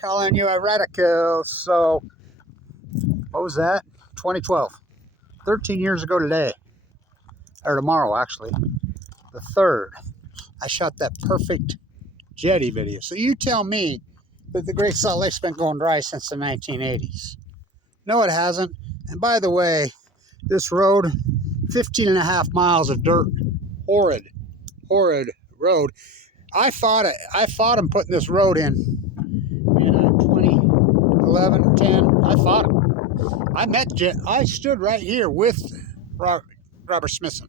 Calling you a radical. So, what was that? 2012. 13 years ago today. Or tomorrow, actually. The 3rd. I shot that perfect Jetty video. So you tell me that the Great Salt Lake's been going dry since the 1980s. No, it hasn't. And by the way, this road, 15 and a half miles of dirt, horrid road. I fought him putting this road in 2011 or 10. I fought him. I stood right here with Robert Smithson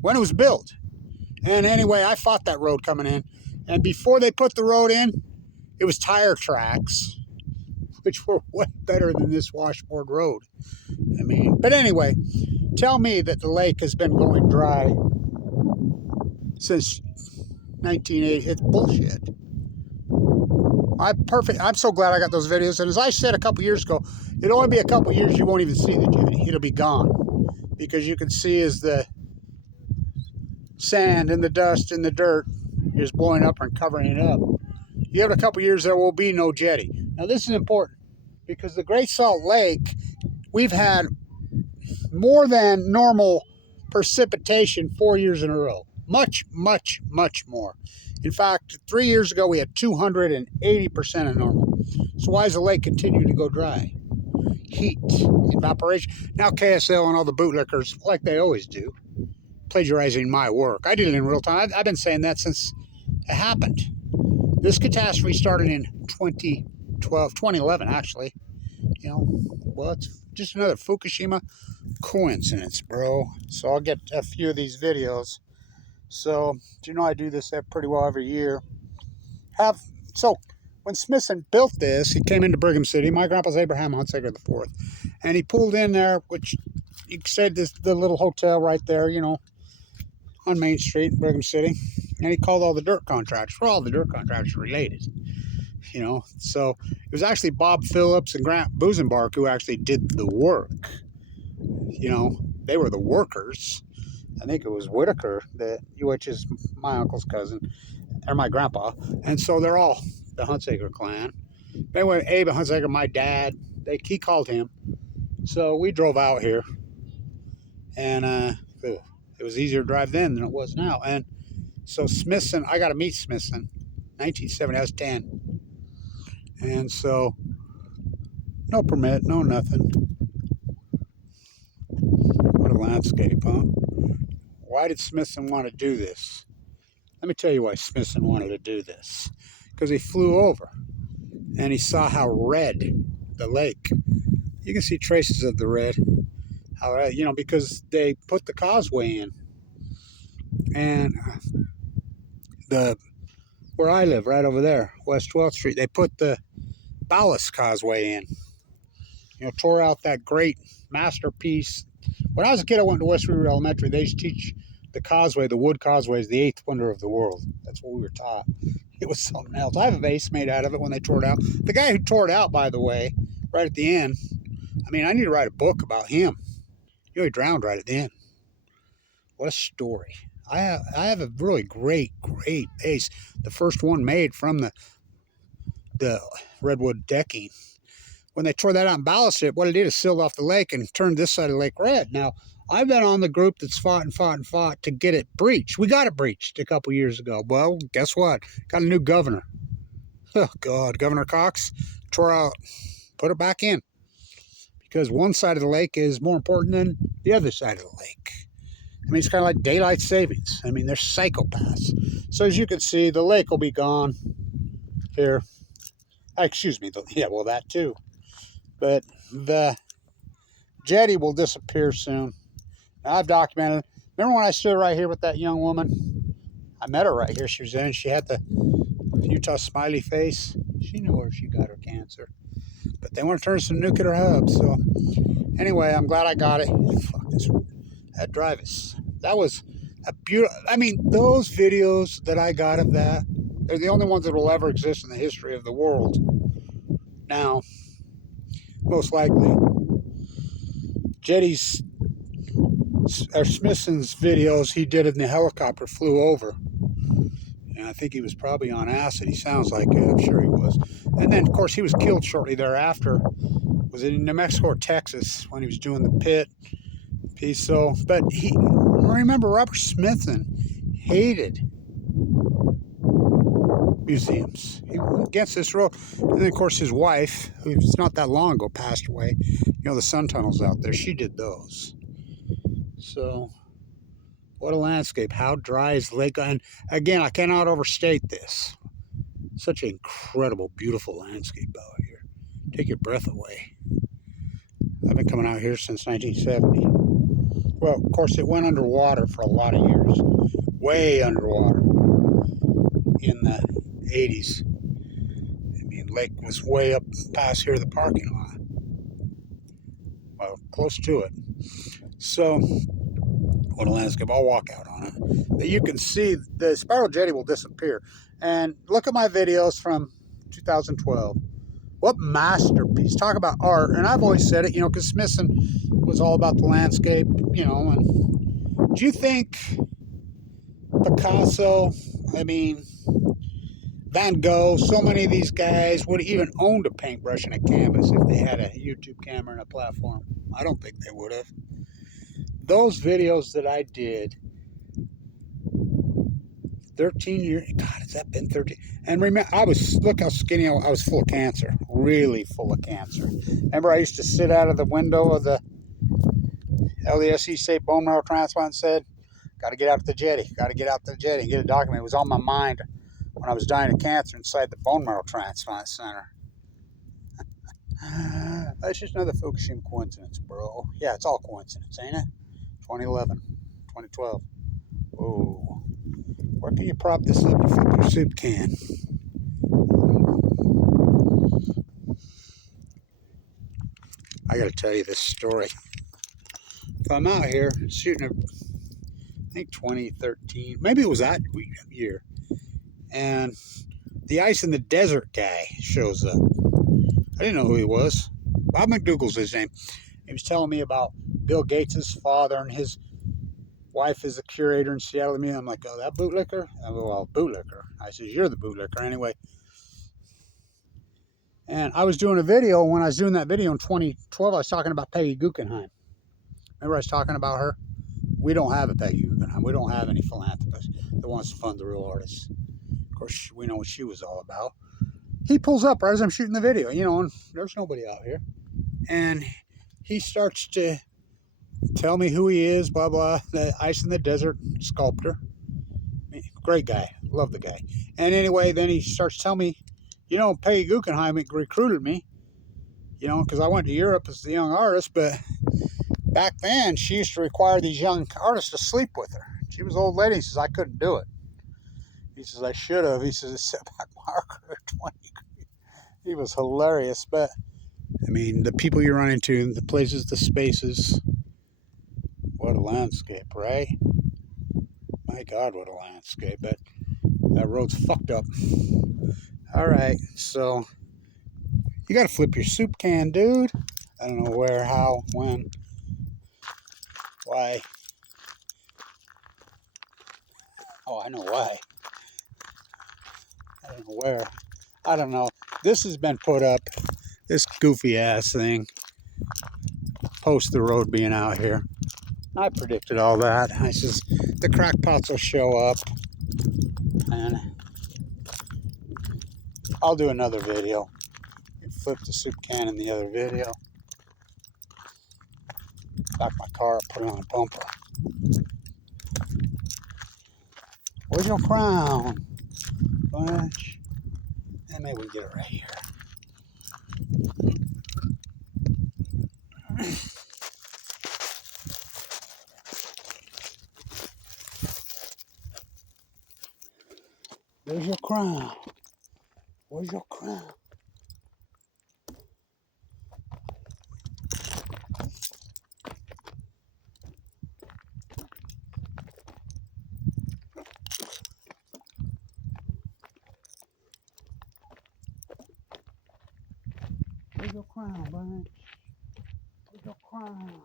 when it was built. And anyway, I fought that road coming in. And before they put the road in, it was tire tracks, which were way better than this washboard road. I mean, but anyway, tell me that the lake has been going dry since 1980. It's bullshit. I'm so glad I got those videos. And as I said a couple years ago, it'll only be a couple years you won't even see the jetty. It'll be gone. Because you can see as the sand and the dust and the dirt is blowing up and covering it up. You have a couple years there will be no jetty. Now this is important because the Great Salt Lake, we've had more than normal precipitation 4 years in a row. Much more. In fact, 3 years ago we had 280% of normal. So why does the lake continue to go dry? Heat, evaporation. Now KSL and all the bootlickers, like they always do, plagiarizing my work. I did it in real time. I've been saying that since it happened. This catastrophe started in 2011 actually. You know, well, it's just another Fukushima coincidence, bro. So I'll get a few of these videos. So, you know, I do this pretty well every year. So, when Smithson built this, he came into Brigham City. My grandpa's Abraham Hunsaker IV. And he pulled in there, which you said the little hotel right there, you know, on Main Street, Brigham City. And he called all the dirt contractors. Well, all the dirt contractors related, you know. So, it was actually Bob Phillips and Grant Busenbark who actually did the work. You know, they were the workers. I think it was Whitaker, which is my uncle's cousin, or my grandpa. And so they're all the Hunsaker clan. But anyway, Abe Hunsaker, my dad, he called him. So we drove out here. And it was easier to drive then than it was now. And so Smithson, I got to meet Smithson. 1970, I was 10. And so, no permit, no nothing. What a landscape, huh? Why did Smithson want to do this? Let me tell you why Smithson wanted to do this. Because he flew over and he saw how red the lake. You can see traces of the red. How, you know, because they put the causeway in. And where I live, right over there, West 12th Street, they put the ballast causeway in. You know, tore out that great masterpiece. When I was a kid, I went to West River Elementary. They used to teach the causeway, the wood causeway, is the 8th wonder of the world. That's what we were taught. It was something else. I have a vase made out of it when they tore it out. The guy who tore it out, by the way, right at the end, I mean, I need to write a book about him. You know, he drowned right at the end. What a story. I have a really great vase. The first one made from the redwood decking. When they tore that out and ballasted it, what it did is sealed off the lake and turned this side of the lake red. Now, I've been on the group that's fought to get it breached. We got it breached a couple years ago. Well, guess what? Got a new governor. Oh, God. Governor Cox tore out, put it back in. Because one side of the lake is more important than the other side of the lake. I mean, it's kind of like daylight savings. I mean, they're psychopaths. So as you can see, the lake will be gone here. Excuse me. Yeah, well, that too. But the jetty will disappear soon. Now, I've documented. Remember when I stood right here with that young woman? I met her right here. She was in. She had the Utah smiley face. She knew where she got her cancer. But they want to turn us into nuclear hubs. So anyway, I'm glad I got it. Fuck this. That drive is. That was a beautiful. I mean, those videos that I got of that, they're the only ones that will ever exist in the history of the world. Now, most likely, Jetty's or Smithson's videos he did in the helicopter flew over. And I think he was probably on acid. He sounds like it. I'm sure he was. And then, of course, he was killed shortly thereafter. Was it in New Mexico or Texas when he was doing the pit piece? So, but he, remember, Robert Smithson hated museums. He went against this road. And then, of course, his wife, who's not that long ago passed away, you know, the sun tunnels out there, she did those. So, what a landscape. How dry is the lake? And again, I cannot overstate this. Such an incredible, beautiful landscape out here. Take your breath away. I've been coming out here since 1970. Well, of course, it went underwater for a lot of years. Way underwater in the 80s. I mean, lake was way up past here, the parking lot. Well, close to it. So, what a landscape. I'll walk out on it. But you can see the Spiral Jetty will disappear. And look at my videos from 2012. What masterpiece. Talk about art. And I've always said it, you know, because Smithson was all about the landscape, you know. And do you think Picasso, I mean, Van Gogh, so many of these guys would have even owned a paintbrush and a canvas if they had a YouTube camera and a platform? I don't think they would have. Those videos that I did 13 years, God, has that been 13? And remember, look how skinny I was full of cancer, really full of cancer. Remember, I used to sit out of the window of the LESE State Bone Marrow Transplant and said, got to get out to the Jetty, got to get out to the Jetty and get a document. It was on my mind when I was dying of cancer inside the Bone Marrow Transplant Center. That's just another Fukushima coincidence, bro. Yeah, it's all coincidence, ain't it? 2011, 2012. Whoa. Where can you prop this up to flip your soup can? I gotta tell you this story. If I'm out here shooting I think 2013, maybe it was that year, and the Ice in the Desert guy shows up. I didn't know who he was. Bob McDougall's his name. He was telling me about Bill Gates' father and his wife is a curator in Seattle. And I'm like, oh, that bootlicker? I go, well, bootlicker. I says, you're the bootlicker anyway. And I was doing a video. When I was doing that video in 2012, I was talking about Peggy Guggenheim. Remember I was talking about her? We don't have a Peggy Guggenheim. We don't have any philanthropist that wants to fund the real artists. Of course, we know what she was all about. He pulls up right as I'm shooting the video, you know, and there's nobody out here. And he starts to tell me who he is, blah, blah, the Ice in the Desert sculptor. I mean, great guy. Love the guy. And anyway, then he starts telling me, you know, Peggy Guggenheim recruited me, you know, because I went to Europe as a young artist, but back then she used to require these young artists to sleep with her. She was an old lady. He says, I couldn't do it. He says, I should have. He says, it's set back marker 20. He was hilarious, but I mean, the people you run into, the places, the spaces, what a landscape, right? My God, what a landscape. But that road's fucked up. All right, so you got to flip your soup can, dude. I don't know where, how, when, why. Oh, I know why. I don't know where. I don't know. This has been put up, this goofy ass thing, post the road being out here. I predicted all that. I says, the crackpots will show up. And I'll do another video. Flip the soup can in the other video. Back my car up, put it on a bumper. Where's your crown? Bunch. And maybe we can get it right here. Where's your crown? Where's your crown? Where's your crown, Bunch? Where's your crown?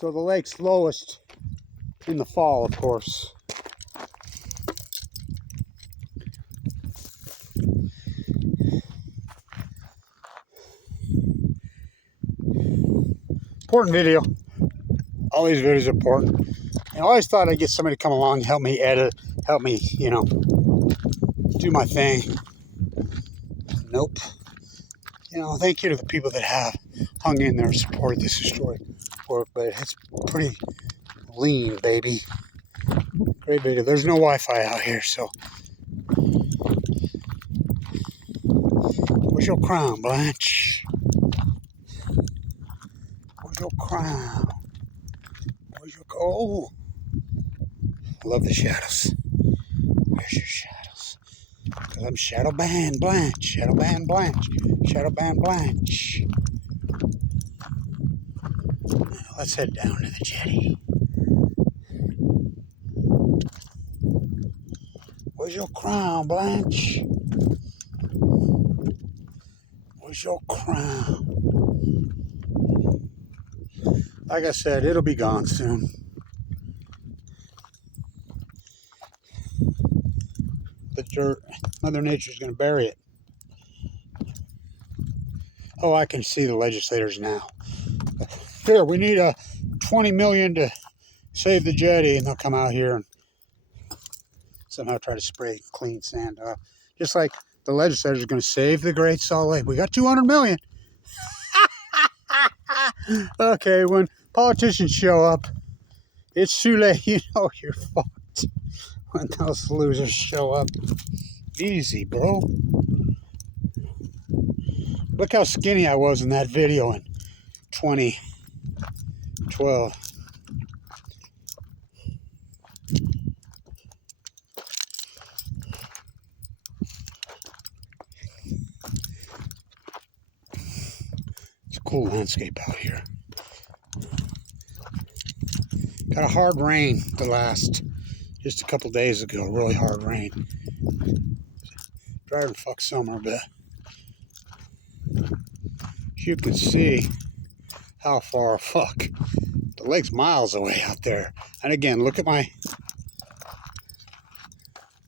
So the lake's lowest in the fall, of course. Important video. All these videos are important. I always thought I'd get somebody to come along and help me edit, help me, you know, do my thing. Nope. You know, thank you to the people that have hung in there and supported this historic work, but it's pretty lean, baby. Great video. There's no Wi-Fi out here, so. Where's your crown, Blanche? Where's your crown? Where's your... Oh! I love the shadows. Where's your shadows? Because I'm Shadow Band Blanche. Shadow Band Blanche. Shadow Band Blanche. Now let's head down to the jetty. Where's your crown, Blanche? Where's your crown? Like I said, it'll be gone soon. The dirt, Mother Nature's going to bury it. Oh, I can see the legislators now. Here, we need $20 million to save the jetty, and they'll come out here and somehow try to spray clean sand off. Just like the legislators are going to save the Great Salt Lake. We got $200 million. Okay, when politicians show up, it's too late. You know you're fucked when those losers show up. Easy, bro. Look how skinny I was in that video in 2012. It's a cool landscape out here. Got a hard rain the last, just a couple days ago, really hard rain. Drier than fuck summer, but you can see how far, fuck, the lake's miles away out there. And again, look at my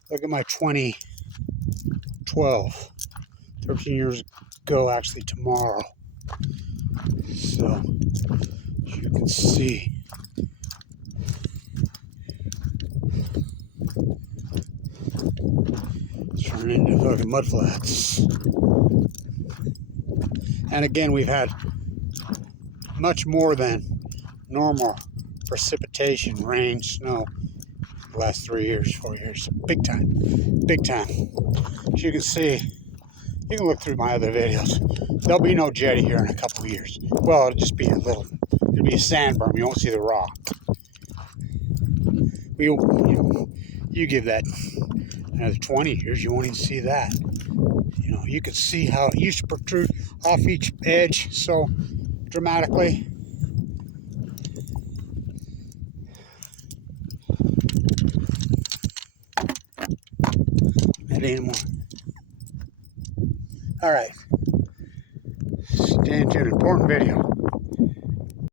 2012, 13 years ago, actually tomorrow. So, you can see. It's turning into fucking mud flats. And again, we've had much more than normal precipitation, rain, snow, the last 3 years, 4 years. Big time. Big time. As you can see, you can look through my other videos. There'll be no jetty here in a couple of years. Well, it'll just be it'll be a sand berm. You won't see the rock. You give that another 20 years, you won't even see that. You know, you can see how it used to protrude off each edge so dramatically. Not anymore. All right. Stay tuned. Important video.